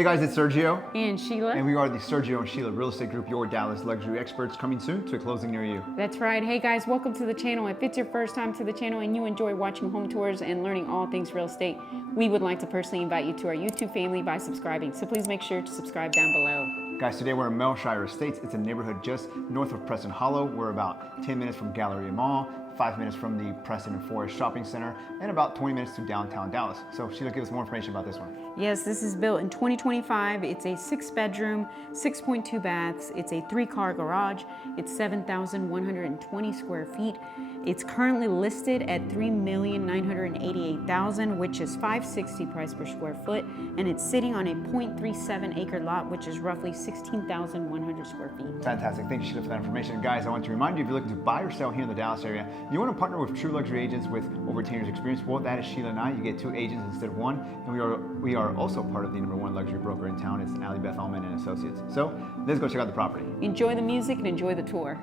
Hey guys, it's Sergio. And Sheila. And we are the Sergio and Sheila Real Estate Group, your Dallas luxury experts, coming soon to a closing near you. That's right. Hey guys, welcome to the channel. If it's your first time to the channel and you enjoy watching home tours and learning all things real estate, we would like to personally invite you to our YouTube family by subscribing. So please make sure to subscribe down below. Guys, today we're in Melshire Estates. It's a neighborhood just north of Preston Hollow. We're about 10 minutes from Galleria Mall, 5 minutes from the Preston and Forest Shopping Center, and about 20 minutes to downtown Dallas. So Sheila, give us more information about this one. Yes, this is built in 2025. It's a 6-bedroom, 6.2 baths. It's a 3-car garage. It's 7,120 square feet. It's currently listed at $3,988,000, which is $560 price per square foot, and it's sitting on a 0.37 acre lot, which is roughly 16,100 square feet. Fantastic. Thank you, Sheila, for that information. Guys, I want to remind you, if you're looking to buy or sell here in the Dallas area, you want to partner with true luxury agents with over 10 years experience. Well, that is Sheila and I. You get 2 agents instead of 1, and we are also part of the #1 luxury broker in town. It's Allie Beth Allman and Associates. So let's go check out the property. Enjoy the music and enjoy the tour.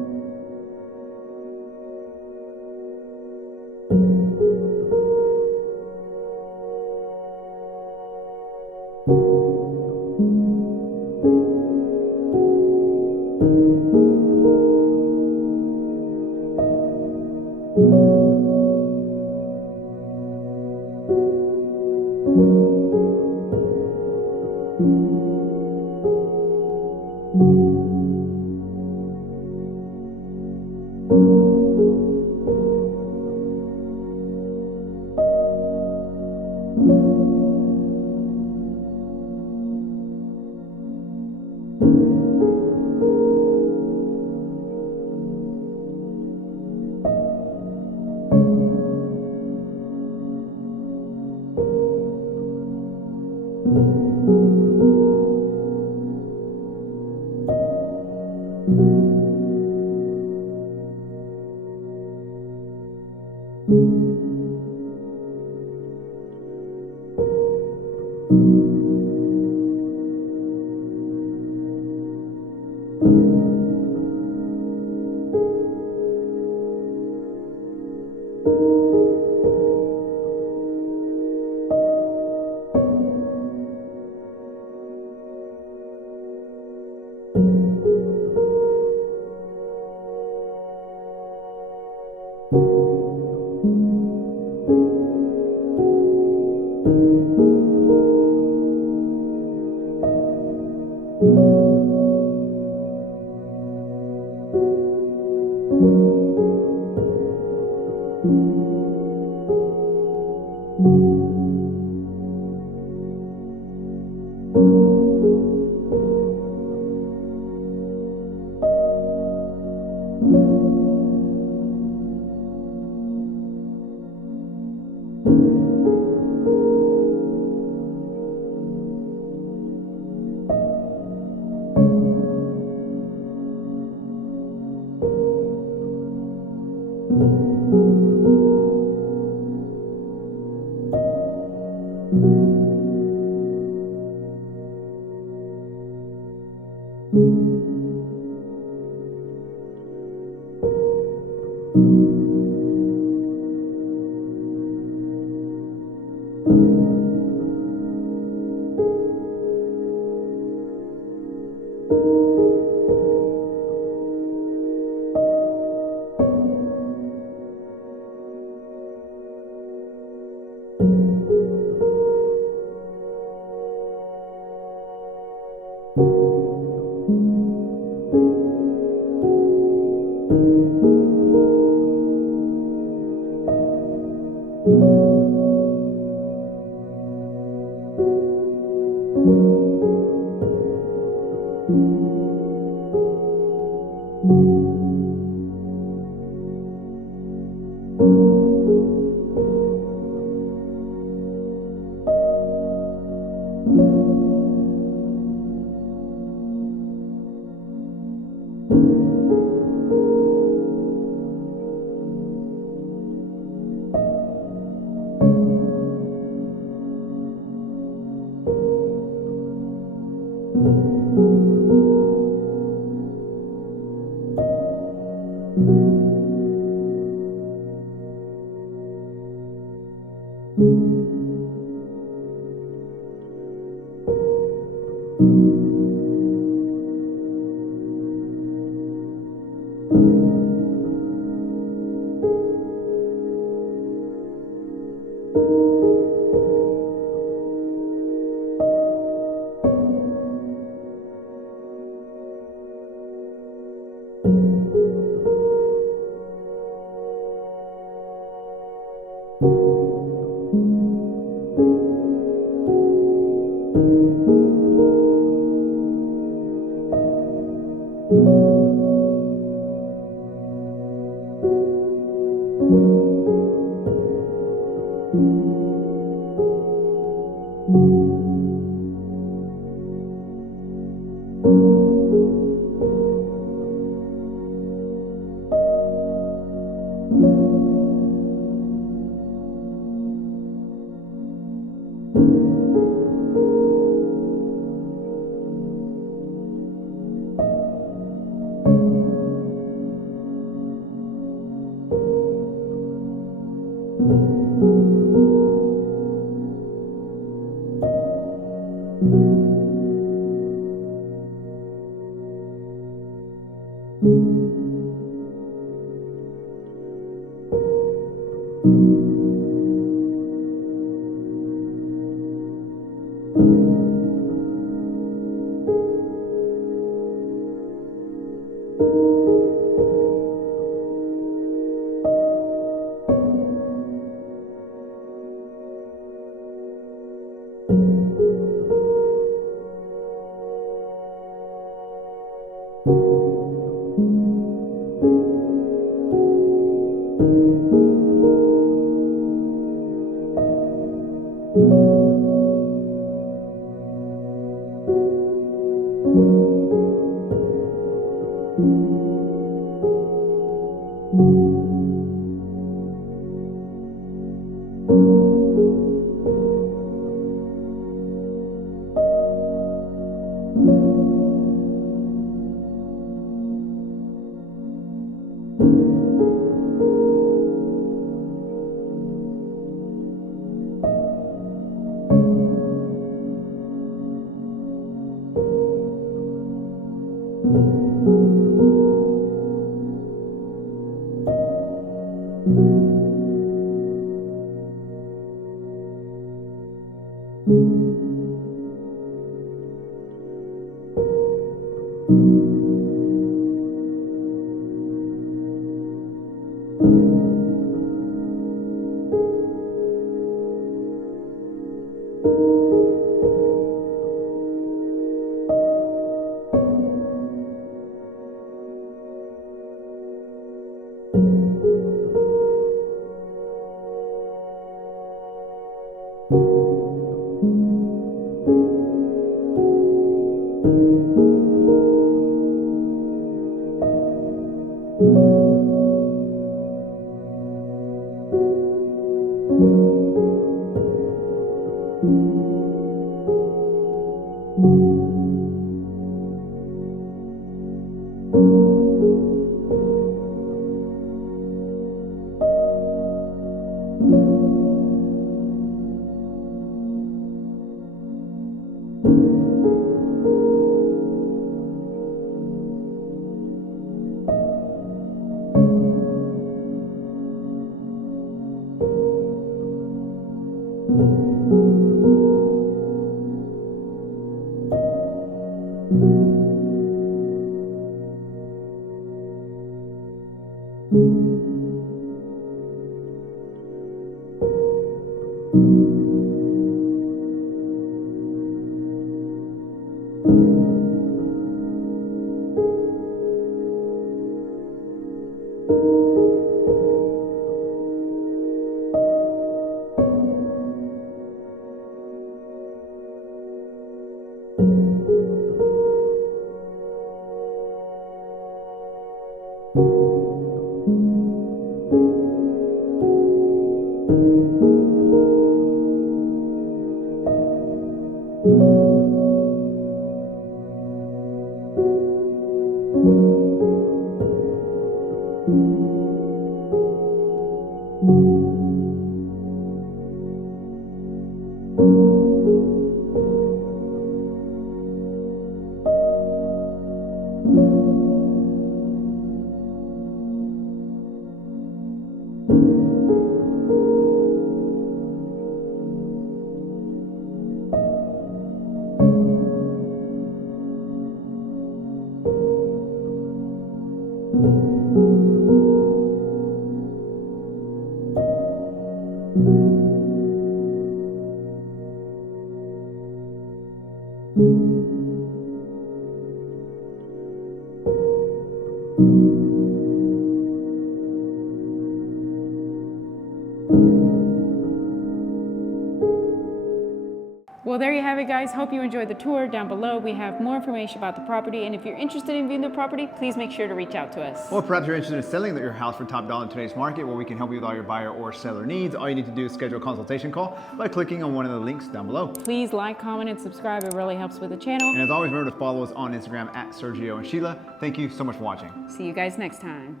Well, there you have it, guys. Hope you enjoyed the tour. Down below, we have more information about the property. And if you're interested in viewing the property, please make sure to reach out to us. Or perhaps you're interested in selling your house for top dollar in today's market, where we can help you with all your buyer or seller needs. All you need to do is schedule a consultation call by clicking on one of the links down below. Please like, comment, and subscribe. It really helps with the channel. And as always, remember to follow us on Instagram at Sergio and Sheila. Thank you so much for watching. See you guys next time.